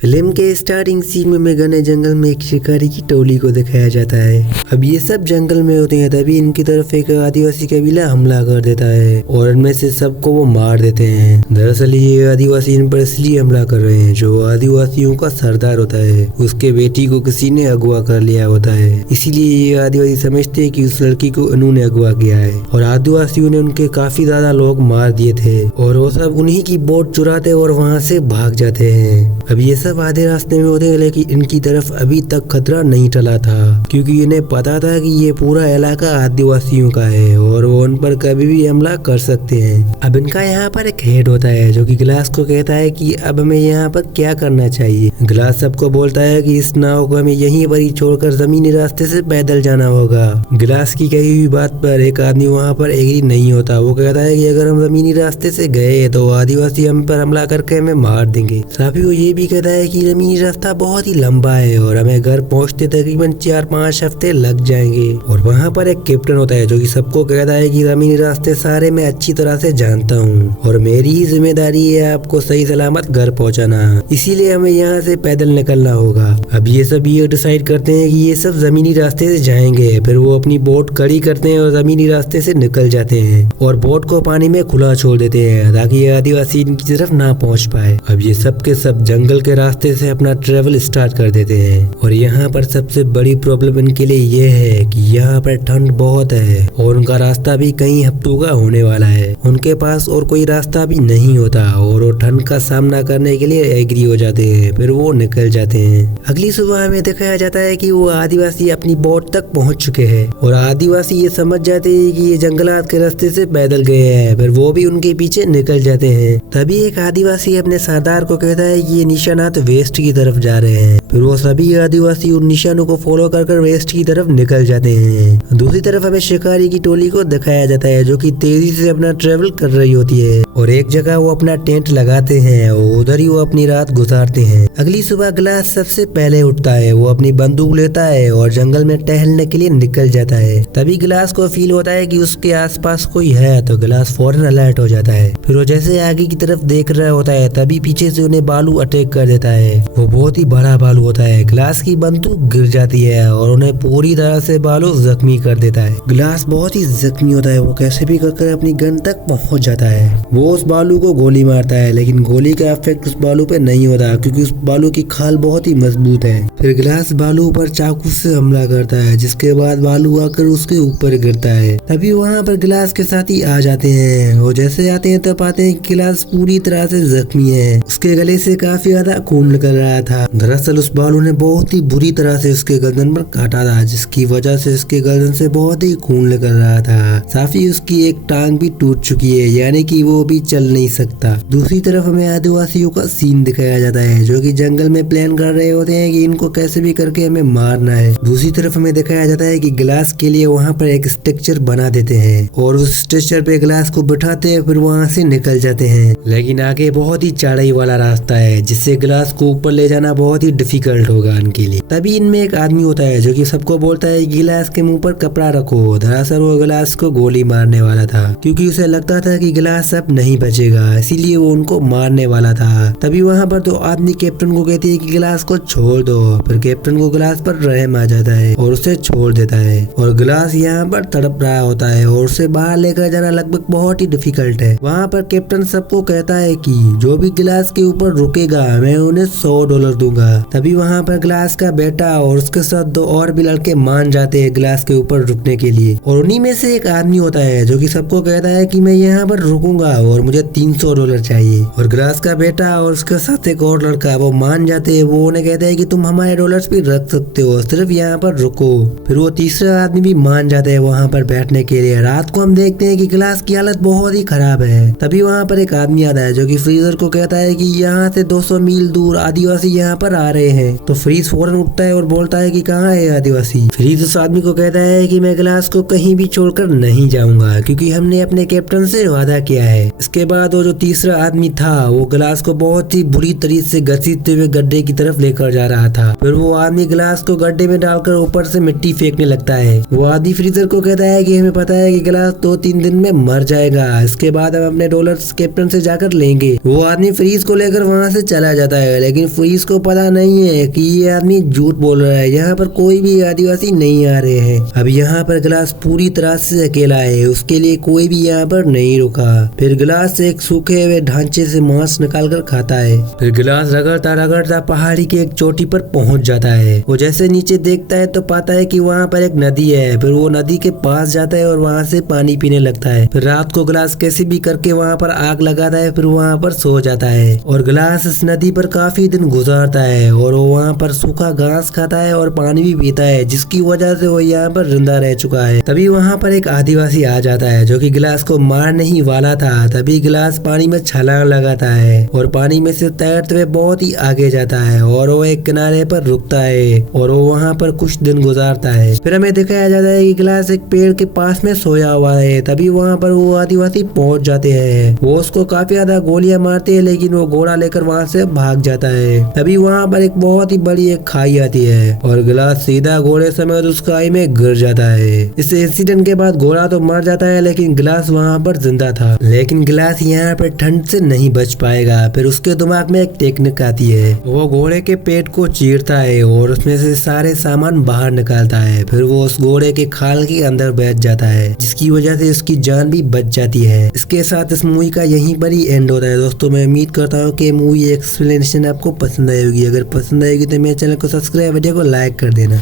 Film के starting scene में घने जंगल में एक शिकारी की टोली को दिखाया जाता है। अब ये सब जंगल में होते हैं, तभी इनकी तरफ एक आदिवासी कबीला हमला कर देता है और इनमें से सबको वो मार देते हैं। दरअसल ये आदिवासी इन पर इसलिए हमला कर रहे हैं, जो आदिवासियों का सरदार होता है उसके बेटी को किसी ने अगवा कर लिया होता है। इसीलिए ये आदिवासी समझते हैं कि उस लड़की को इन्होंने अगवा किया है और आदिवासियों ने उनके काफी ज्यादा लोग मार दिए थे और वो सब उन्हीं की बोट चुराते और वहाँ से भाग जाते हैं। अब ये सब आधे रास्ते में होते हैं, लेकिन इनकी तरफ अभी तक खतरा नहीं टला था, क्योंकि इन्हें पता था कि ये पूरा इलाका आदिवासियों का है और वो उन पर कभी भी हमला कर सकते हैं। अब इनका यहाँ पर एक हेड होता है जो कि ग्लास को कहता है कि अब हमें यहाँ पर क्या करना चाहिए। ग्लास सबको बोलता है कि इस नाव को हमें यहीं पर ही छोड़कर जमीनी रास्ते से पैदल जाना होगा। ग्लास की कही हुई बात पर एक आदमी वहाँ पर एग्री नहीं होता। वो कहता है कि अगर हम जमीनी रास्ते से गए तो आदिवासी हम पर हमला करके हमें मार देंगे। साथ ही वो ये भी कहता है कि जमीनी रास्ता बहुत ही लंबा है और हमें घर पहुंचते तकरीबन 4-5 हफ्ते लग जाएंगे। और वहाँ पर एक कैप्टन होता है जो कि सबको कहता है कि जमीनी रास्ते सारे मैं अच्छी तरह से जानता हूँ और मेरी ही जिम्मेदारी है आपको सही सलामत घर पहुँचाना, इसीलिए हमें यहाँ से पैदल निकलना होगा। अब ये सब ये डिसाइड करते हैं कि ये सब जमीनी रास्ते से जाएंगे। फिर वो अपनी बोट खड़ी करते हैं और जमीनी रास्ते से निकल जाते हैं और बोट को पानी में खुला छोड़ देते हैं ताकि ये आदिवासी इनकी तरफ ना पहुँच पाए। अब ये सब के सब जंगल के रास्ते से अपना ट्रेवल स्टार्ट कर देते हैं और यहाँ पर सबसे बड़ी प्रॉब्लम इनके लिए ये है कि यहाँ पर ठंड बहुत है और उनका रास्ता भी कई हफ्तों का होने वाला है। उनके पास और कोई रास्ता भी नहीं होता और वो ठंड का सामना करने के लिए एग्री हो जाते हैं। फिर वो निकल जाते हैं। अगली सुबह हमें दिखाया जाता है कि वो आदिवासी अपनी बोट तक पहुँच चुके हैं और आदिवासी ये समझ जाते हैं कि ये जंगलात के रास्ते से पैदल गए हैं। फिर वो भी उनके पीछे निकल जाते हैं। तभी एक आदिवासी अपने सरदार को कहता है कि ये निशानात वेस्ट की तरफ जा रहे हैं। फिर वो सभी आदिवासी उन निशानों को फॉलो कर वेस्ट की तरफ निकल जाते हैं। दूसरी तरफ हमें शिकारी की टोली को दिखाया जाता है जो कि तेजी से अपना ट्रेवल कर रही होती है और एक जगह वो अपना टेंट लगाते हैं और उधर ही वो अपनी रात गुजारते हैं। अगली सुबह ग्लास सबसे पहले उठता है। वो अपनी बंदूक लेता है और जंगल में टहलने के लिए निकल जाता है। तभी ग्लास को फील होता है कि उसके आसपास कोई है, तो ग्लास फौरन अलर्ट हो जाता है। फिर वो जैसे आगे की तरफ देख रहा होता है तभी पीछे से उन्हें बालू अटैक कर देता है। वो बहुत ही बड़ा बालू होता है। ग्लास की बंदूक गिर जाती है और उन्हें पूरी तरह से बालू जख्मी कर देता है। ग्लास बहुत ही जख्मी होता है। वो कैसे भी कर अपनी गन तक पहुंच जाता है। वो उस बालू को गोली मारता है, लेकिन गोली का इफेक्ट उस बालू पे नहीं होता क्योंकि उस बालू की खाल बहुत ही मजबूत है। फिर ग्लास बालू पर चाकू से हमला करता है, जिसके बाद बालू आकर उसके ऊपर गिरता है। तभी वहाँ पर ग्लास के साथी आ जाते हैं। वो जैसे आते हैं तब पाते हैं कि ग्लास पूरी तरह से जख्मी है। उसके गले से काफी ज्यादा खून निकल रहा था। दरअसल उस बालू ने बहुत ही बुरी तरह से उसके गर्दन पर काटा था, जिसकी वजह से उसके गर्दन से बहुत ही खून निकल रहा था। साथ ही उसकी एक टांग भी टूट चुकी है, यानी कि वो भी चल नहीं सकता। दूसरी तरफ हमें आदिवासियों का सीन दिखाया जाता है जो कि जंगल में प्लान कर रहे होते हैं कि इनको कैसे भी करके हमें मारना है। दूसरी तरफ हमें दिखाया जाता है कि ग्लास के लिए वहाँ पर एक स्ट्रक्चर बना देते हैं और उस स्ट्रक्चर पे ग्लास को बिठाते हैं। फिर वहाँ से निकल जाते हैं, लेकिन आगे बहुत ही चढ़ाई वाला रास्ता है जिससे ग्लास को ऊपर ले जाना बहुत ही डिफिकल्ट होगा इनके लिए। तभी इनमें एक आदमी होता है जो कि सबको बोलता है कि गिलास के मुंह पर कपड़ा रखो। दरअसल वो गिलास को गोली मारने वाला था क्योंकि उसे लगता था कि गिलास अब नहीं बचेगा, इसीलिए वो उनको मारने वाला था। तभी वहाँ पर 2 आदमी कैप्टन को कहते हैं कि गिलास को छोड़ दो। फिर कैप्टन को गिलास पर रहम आ जाता है और उसे छोड़ देता है और गिलास यहाँ पर तड़प रहा होता है और उसे बाहर लेकर जाना लगभग बहुत ही डिफिकल्ट है। वहाँ पर कैप्टन सबको कहता है कि जो भी गिलास के ऊपर रुकेगा मैं उन्हें $100 दूंगा। तभी वहाँ पर ग्लास का बेटा और उसके साथ 2 और भी लड़के मान जाते हैं ग्लास के ऊपर रुकने के लिए और उन्हीं में से एक आदमी होता है जो कि सबको कहता है कि मैं यहाँ पर रुकूंगा और मुझे $300 चाहिए। और ग्लास का बेटा और उसके साथ एक और लड़का वो मान जाते हैं। वो उन्हें कहते हैं कि तुम हमारे डॉलर्स भी रख सकते हो, सिर्फ यहाँ पर रुको। फिर वो तीसरा आदमी भी मान जाते हैं वहाँ पर बैठने के लिए। रात को हम देखते हैं कि ग्लास की हालत बहुत ही खराब है। तभी वहाँ पर एक आदमी आता है जो कि फ्रीजर को कहता है कि यहाँ से 200 मील दूर आदिवासी यहाँ पर आ रहे हैं। तो फ्रीज फौरन उठता है और बोलता है कि कहाँ है आदिवासी। फ्रीज उस आदमी को कहता है कि मैं ग्लास को कहीं भी छोड़कर नहीं जाऊंगा, क्योंकि हमने अपने कैप्टन से वादा किया है। इसके बाद वो जो तीसरा आदमी था वो ग्लास को बहुत ही बुरी तरीके से घसीटते हुए गड्ढे की तरफ लेकर जा रहा था। फिर वो आदमी ग्लास को गड्ढे में डालकर ऊपर से मिट्टी फेंकने लगता है। वो आदमी फ्रीजर को कहता है कि हमें पता है कि ग्लास 2-3 दिन में मर जाएगा, इसके बाद हम अपने डॉलर्स कैप्टन से जाकर लेंगे। वो आदमी फ्रीज को लेकर वहाँ से चला जाता है, लेकिन फ्रीज को पता नहीं है कि ये आदमी झूठ बोल रहा है, यहाँ पर कोई भी आदिवासी नहीं आ रहे हैं। अब यहाँ पर ग्लास पूरी तरह से अकेला है, उसके लिए कोई भी यहाँ पर नहीं रुका। फिर ग्लास एक सूखे हुए ढांचे से मांस निकाल कर खाता है। फिर ग्लास रगड़ता रगड़ता पहाड़ी की एक चोटी पर पहुंच जाता है। वो जैसे नीचे देखता है तो पाता है कि वहाँ पर एक नदी है। फिर वो नदी के पास जाता है और वहाँ से पानी पीने लगता है। फिर रात को ग्लास कैसे भी करके वहाँ पर आग लगाता है, फिर वहाँ पर सो जाता है। और ग्लास इस नदी पर काफी दिन गुजारता है और वो वहाँ पर सूखा घास खाता है और पानी भी पीता है, जिसकी वजह से वो यहाँ पर जिंदा रह चुका है। तभी वहाँ पर एक आदिवासी आ जाता है जो कि ग्लास को मारने ही वाला था। तभी ग्लास पानी में छलांग लगाता है और पानी में से तैरते हुए बहुत ही आगे जाता है और वो एक किनारे पर रुकता है और वो वहाँ पर कुछ दिन गुजारता है। फिर हमें दिखाया जाता है कि ग्लास एक पेड़ के पास में सोया हुआ है। तभी वहाँ पर वो आदिवासी पहुँच जाते हैं। वो उसको काफी ज्यादा गोलियां मारते हैं, लेकिन वो घोड़ा लेकर वहाँ से भाग जाता है। तभी वहाँ पर एक बहुत ही बड़ी एक खाई आती है और ग्लास सीधा घोड़े समेत उस खाई में गिर जाता है। इस इंसिडेंट के बाद घोड़ा तो मर जाता है, लेकिन ग्लास वहाँ पर जिंदा था। लेकिन ग्लास यहाँ पर ठंड से नहीं बच पाएगा। फिर उसके दिमाग में एक टेक्निक आती है। वो घोड़े के पेट को चीरता है और उसमें से सारे सामान बाहर निकालता है। फिर वो उस घोड़े के खाल के अंदर बैठ जाता है, जिसकी वजह से उसकी जान भी बच जाती है। इसके साथ इस मूवी का यहीं पर ही एंड होता है। दोस्तों मैं उम्मीद करता हूँ कि मूवी एक्सप्लेनेशन आपको पसंद आई होगी। अगर पसंद आएगी तो मेरे चैनल को सब्सक्राइब, वीडियो को लाइक कर देना।